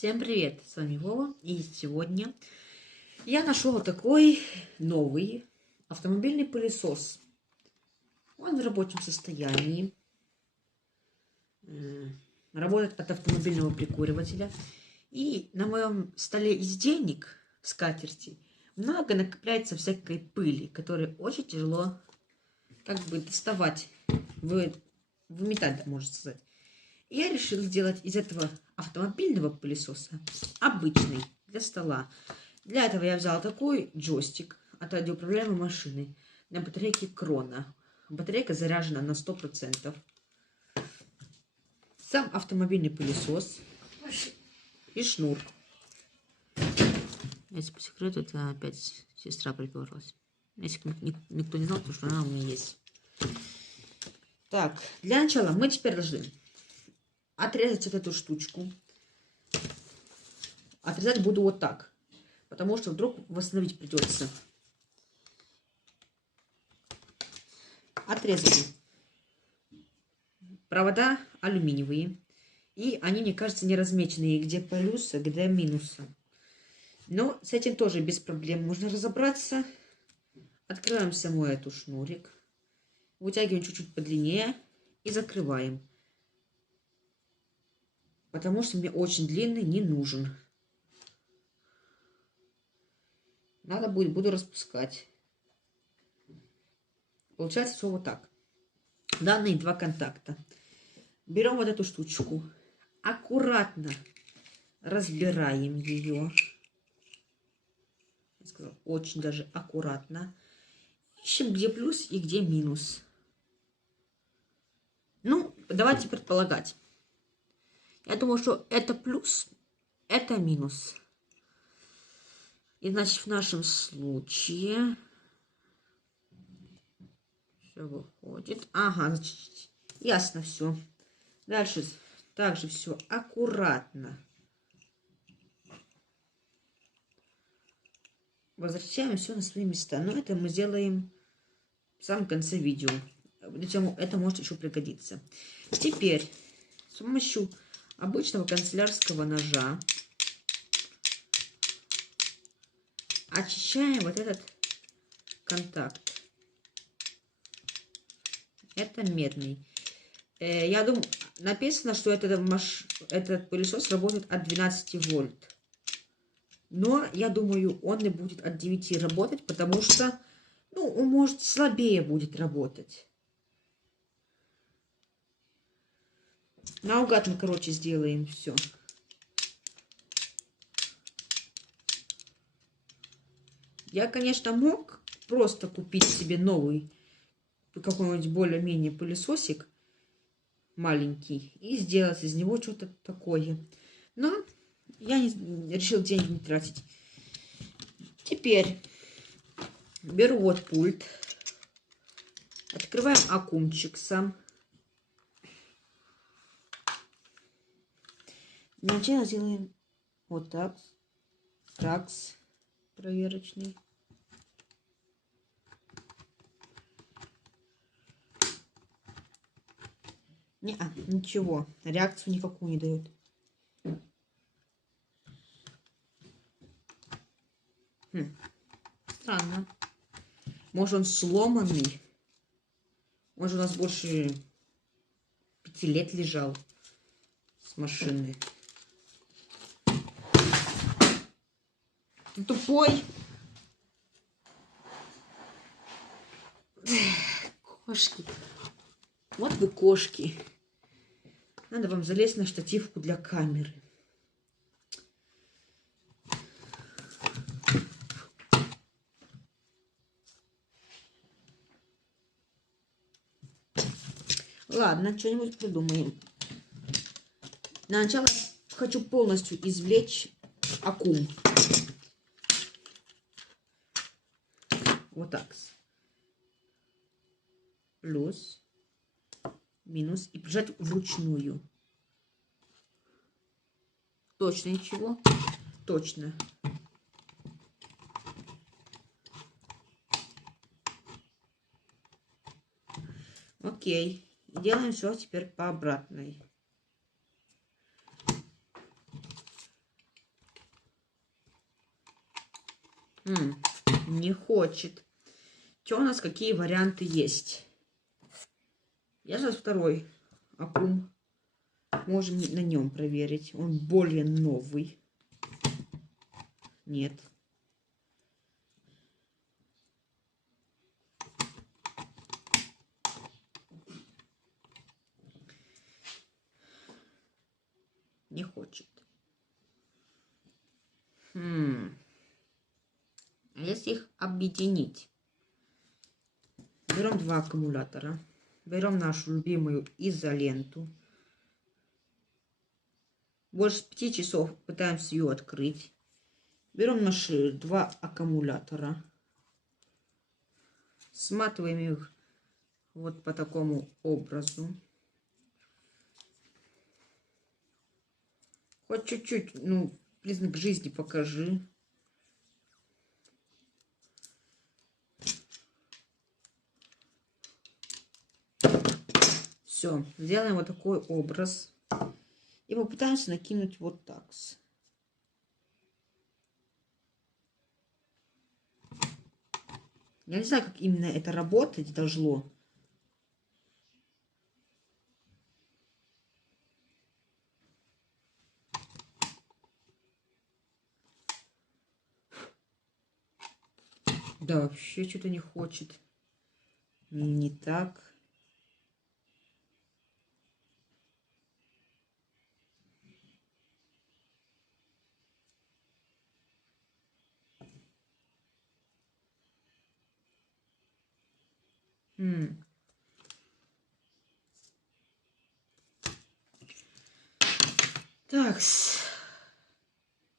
Всем привет, с вами Вова, и сегодня я нашел вот такой новый автомобильный пылесос. Он в рабочем состоянии, работает от автомобильного прикуривателя. И на моем столе из денег, скатерти, много накопляется всякой пыли, которую очень тяжело доставать, выметать, можно сказать. И я решил сделать из этого автомобильного пылесоса обычный для стола. Для этого я взял такой джойстик от радиоуправляемой машины на батарейке Крона. Батарейка заряжена на 100%. Сам автомобильный пылесос и шнур. Если по секрету, это опять сестра приперлась. Если никто не знал, то что она у меня есть. Так, для начала мы теперь должны отрезать вот эту штучку. Отрезать буду вот так, потому что вдруг восстановить придется. Отрезали. Провода алюминиевые. И они, мне кажется, не размеченные, где плюсы, где минусы. Но с этим тоже без проблем можно разобраться. Открываем саму эту шнурик. Вытягиваем чуть-чуть подлиннее и закрываем. Потому что мне очень длинный не нужен. Надо будет, буду распускать. Получается все вот так. Данные два контакта. Берем вот эту штучку. Аккуратно разбираем ее. Я сказала, очень даже аккуратно. Ищем, где плюс и где минус. Ну, давайте предполагать. Я думаю, что это плюс, это минус. И значит, в нашем случае все выходит. Ага, значит, ясно все. Дальше также все аккуратно. Возвращаем все на свои места. Но это мы сделаем в самом конце видео. Это может еще пригодиться. Теперь с помощью обычного канцелярского ножа очищаем вот этот контакт. Это медный. Я думаю, написано, что этот пылесос работает от 12 вольт. Но я думаю, он и будет от 9 работать, потому что, он может слабее будет работать. Наугад мы, короче, сделаем все. Я, конечно, мог просто купить себе новый какой-нибудь более-менее пылесосик маленький и сделать из него что-то такое. Но я решил деньги не тратить. Теперь беру вот пульт. Открываем аккумчик сам. Для начала сделаем вот так. Тракс проверочный. Ничего, реакцию никакую не дает. Странно. Может, он сломанный? Может, у нас больше 5 лет лежал с машины. Ты тупой? Кошки. Вот вы кошки. Надо вам залезть на штативку для камеры. Ладно, что-нибудь придумаем. На начало хочу полностью извлечь аккум. Вот так. Плюс, минус. И прижать вручную. Точно ничего? Точно. Окей. Делаем все теперь по обратной. Не хочет. Что у нас, какие варианты есть? Я сейчас второй аккум. Можем на нем проверить. Он более новый. Нет. Не хочет. А если их объединить? Берем два аккумулятора. Берем нашу любимую изоленту. Больше 5 часов пытаемся ее открыть. Берем наши два аккумулятора. Сматываем их вот по такому образу. Хоть чуть-чуть, ну, признак жизни покажи. Все, сделаем вот такой образ. И попытаемся накинуть вот так. Я не знаю, как именно это работать должно. Да, вообще что-то не хочет. Не так. Так.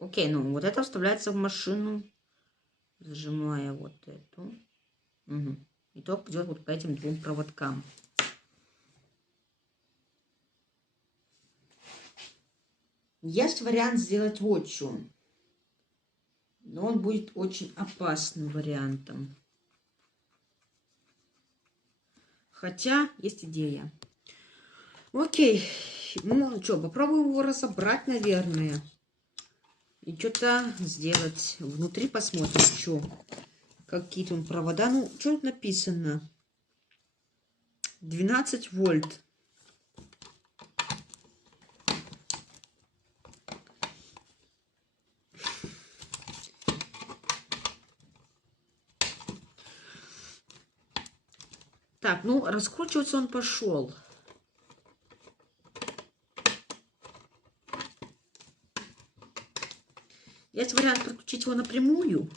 Окей, ну вот это вставляется в машину. Зажимая вот эту. Угу. И ток идет вот по этим двум проводкам. Есть вариант сделать вот что. Но он будет очень опасным вариантом. Хотя есть идея. Окей. Ну что, попробуем его разобрать, наверное. И что-то сделать. Внутри посмотрим, что. Какие-то он провода. Ну, что тут написано? 12 вольт. Так, ну, раскручиваться он пошел. Есть вариант подключить его напрямую.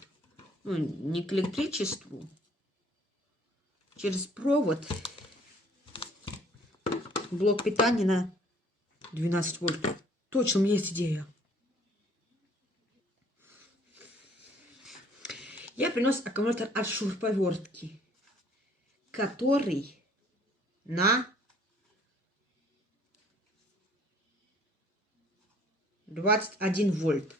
Ну, не к электричеству. Через провод. Блок питания на 12 вольт. Точно, у меня есть идея. Я принес аккумулятор от шуруповертки, который на 21 вольт.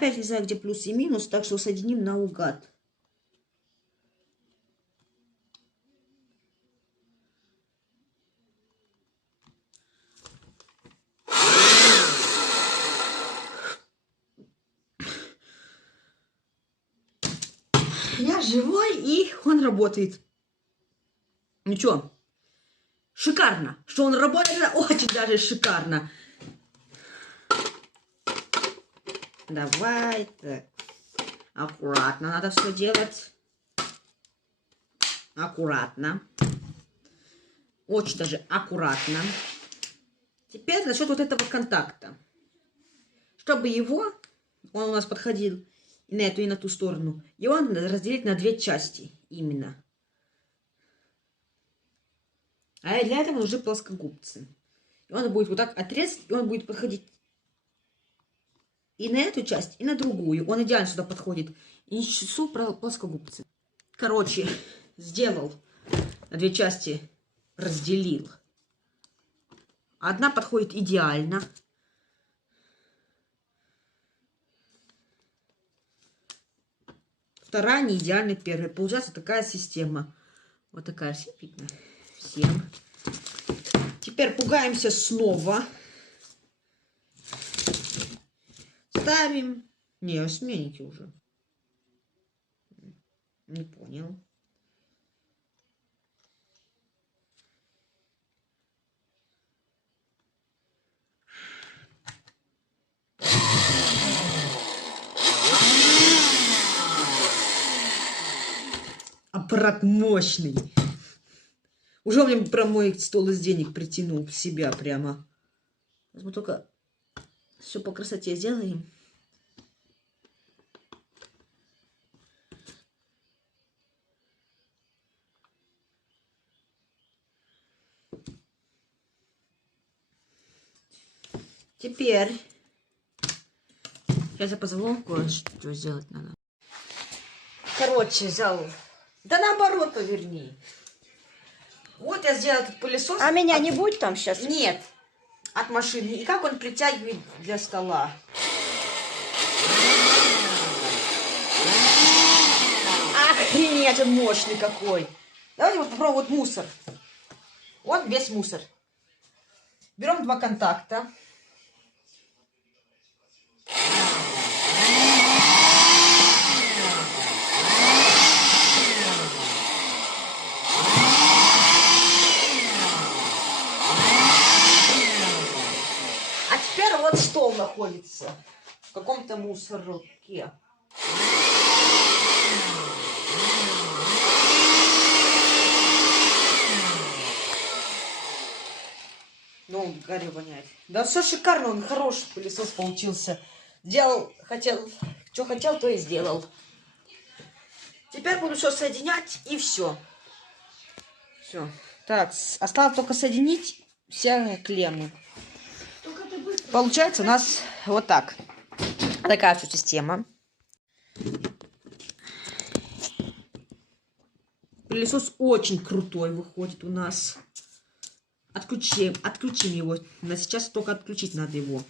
Опять не знаю, где плюс и минус, так что соединим наугад. Я живой, и он работает. Ну что, шикарно. Что он работает, очень даже шикарно. Давай, так. Аккуратно надо все делать. Аккуратно. Очень даже аккуратно. Теперь насчет вот этого контакта. Чтобы его, он у нас подходил и на эту, и на ту сторону, его надо разделить на две части именно. А для этого нужны плоскогубцы. И он будет вот так отрезать, и он будет подходить и на эту часть, и на другую. Он идеально сюда подходит. И не часу про плоскогубцы. Короче, сделал на две части, разделил. Одна подходит идеально. Вторая не идеально первая. Получается такая система. Вот такая все видно всем. Теперь пугаемся снова. ставим. Не, смените уже. Не понял. Аппарат мощный. Уже мне прям мой стол из денег притянул в себя прямо. Сейчас мы только все по красоте сделаем. Теперь сейчас я позову кое-что сделать надо. Короче, взял. Да наоборот, поверни. Вот я сделала этот пылесос. А меня не будет там сейчас? Нет. От машины. И как он притягивает для стола. Охренеть, он мощный какой. Давайте вот попробуем вот мусор. Вот весь мусор. Берем 2 контакта. А теперь вот стол находится в каком-то мусорке. Ну, Гарри воняет. Да все шикарно, он хороший пылесос получился. Сделал, что хотел, то и сделал. Теперь буду все соединять и все. Все. Так, осталось только соединить все клеммы. Получается у нас вот так. Такая все система. Пылесос очень крутой выходит у нас. Отключим его. На сейчас только отключить надо его,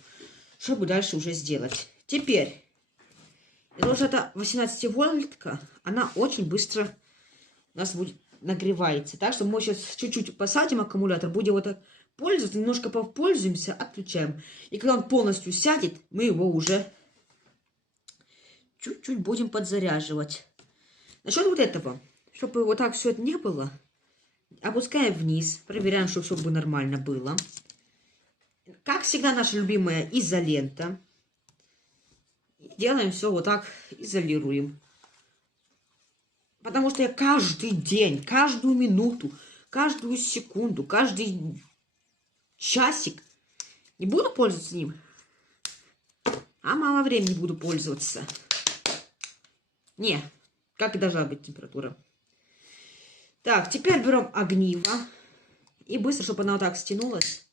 чтобы дальше уже сделать. Теперь, потому что это 18-вольтка, она очень быстро у нас будет нагревается. Так что мы сейчас чуть-чуть посадим аккумулятор, будем вот так пользоваться, немножко попользуемся, отключаем. И когда он полностью сядет, мы его уже чуть-чуть будем подзаряживать. Насчет вот этого, чтобы вот так все это не было, опускаем вниз, проверяем, чтобы все нормально было. Как всегда, наша любимая изолента. Делаем все вот так, изолируем. Потому что я каждый день, каждую минуту, каждую секунду, каждый часик не буду пользоваться ним. А мало времени буду пользоваться. Не, как и должна быть температура. Так, теперь берем огниво. И быстро, чтобы она вот так стянулась.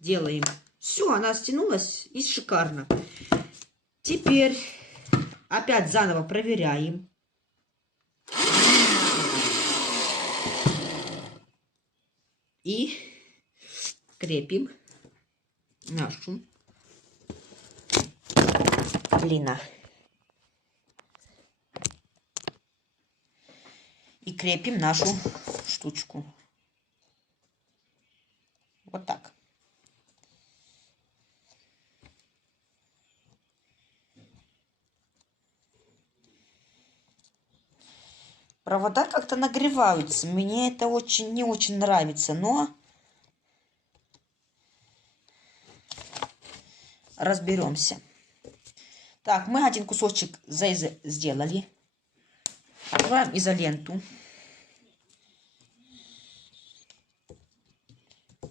Делаем. Все, она стянулась и шикарно. Теперь опять заново проверяем. И крепим нашу длину. И крепим нашу штучку. Вот так. Провода как-то нагреваются. Мне это не очень нравится, но разберемся. Так, мы один кусочек сделали. Открываем изоленту.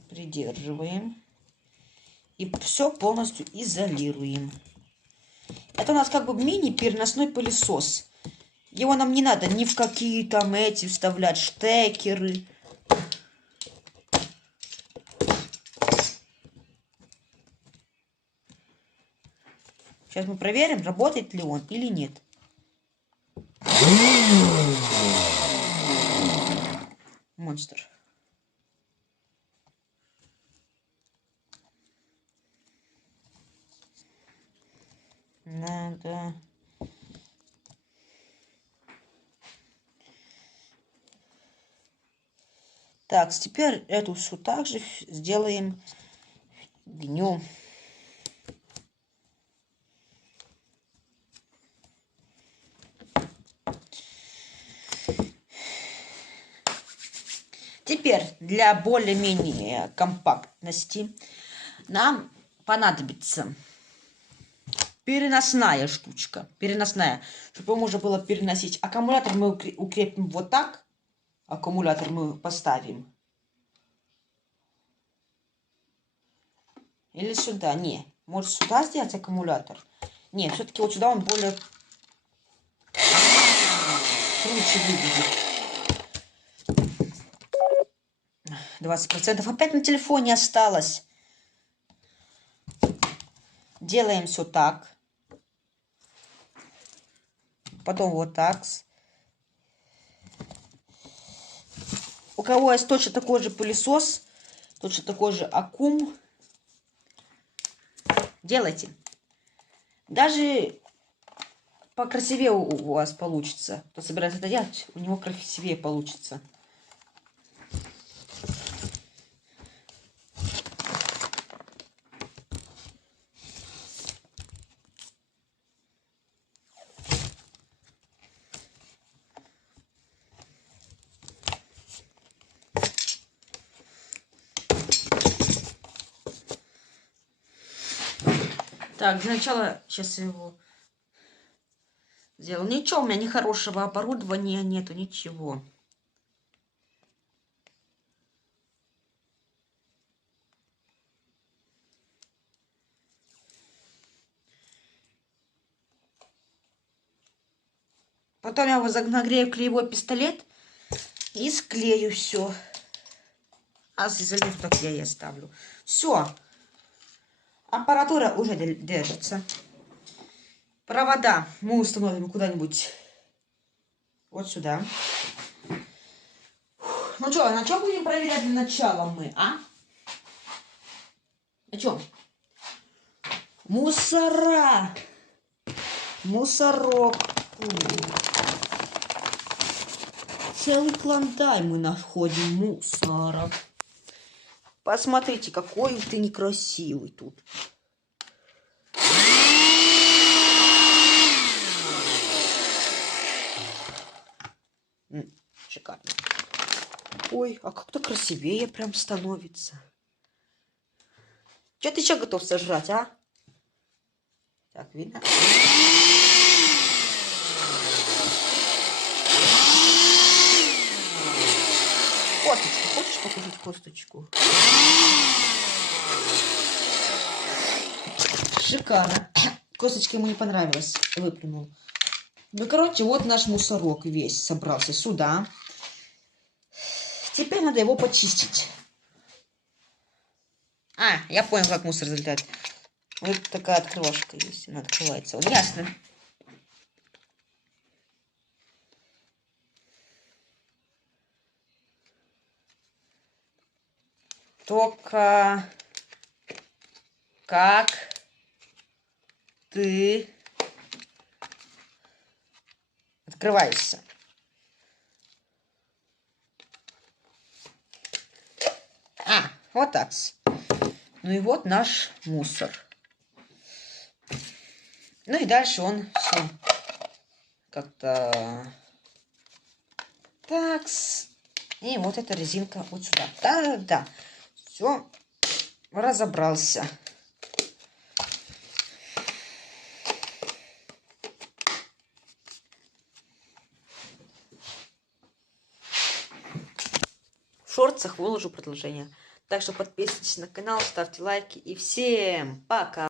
Придерживаем. И все полностью изолируем. Это у нас как бы мини-переносной пылесос. Его нам не надо ни в какие там эти вставлять штекеры. Сейчас мы проверим, работает ли он или нет. Монстр. Надо. Так, теперь эту все также сделаем фигню. Теперь для более-менее компактности нам понадобится переносная штучка. Переносная. Чтобы можно было переносить. Аккумулятор мы укрепим вот так. Аккумулятор мы поставим. Или сюда. Не. Может сюда сделать аккумулятор? Нет, все-таки вот сюда он более круче выглядит. 20%. Опять на телефоне осталось. Делаем все так. Потом вот так. У кого есть точно такой же пылесос, точно такой же аккум, делайте. Даже покрасивее у вас получится. Кто собирается это делать, у него красивее получится. Так, для начала сейчас его сделал. Ничего, у меня нехорошего оборудования нету, ничего. Потом я нагрею клеевой пистолет и склею все. А изоленту так я и оставлю. Все. Аппаратура уже держится. Провода мы установим куда-нибудь вот сюда. Ну что, на чем будем проверять для начала мы, а? На чем? Мусора. Мусорок. Целый клондайк мы находим мусора. Посмотрите, какой ты некрасивый тут. Шикарно. Ой, а как-то красивее прям становится. Что ты еще готов сожрать, а? Так, видно? Косточку. Хочешь покушать косточку? Шикарно. Косточка ему не понравилась. Выплюнул. Ну, короче, вот наш мусорок весь собрался сюда. Теперь надо его почистить. А, я понял, как мусор залетает. Вот такая открывашка есть. Она открывается. Вот, ясно. Только как ты открываешься? А, вот так. Ну и вот наш мусор. Ну и дальше он все как-то так. И вот эта резинка вот сюда. Да. Все, разобрался. В шортсах выложу продолжение. Так что подписывайтесь на канал, ставьте лайки и всем пока!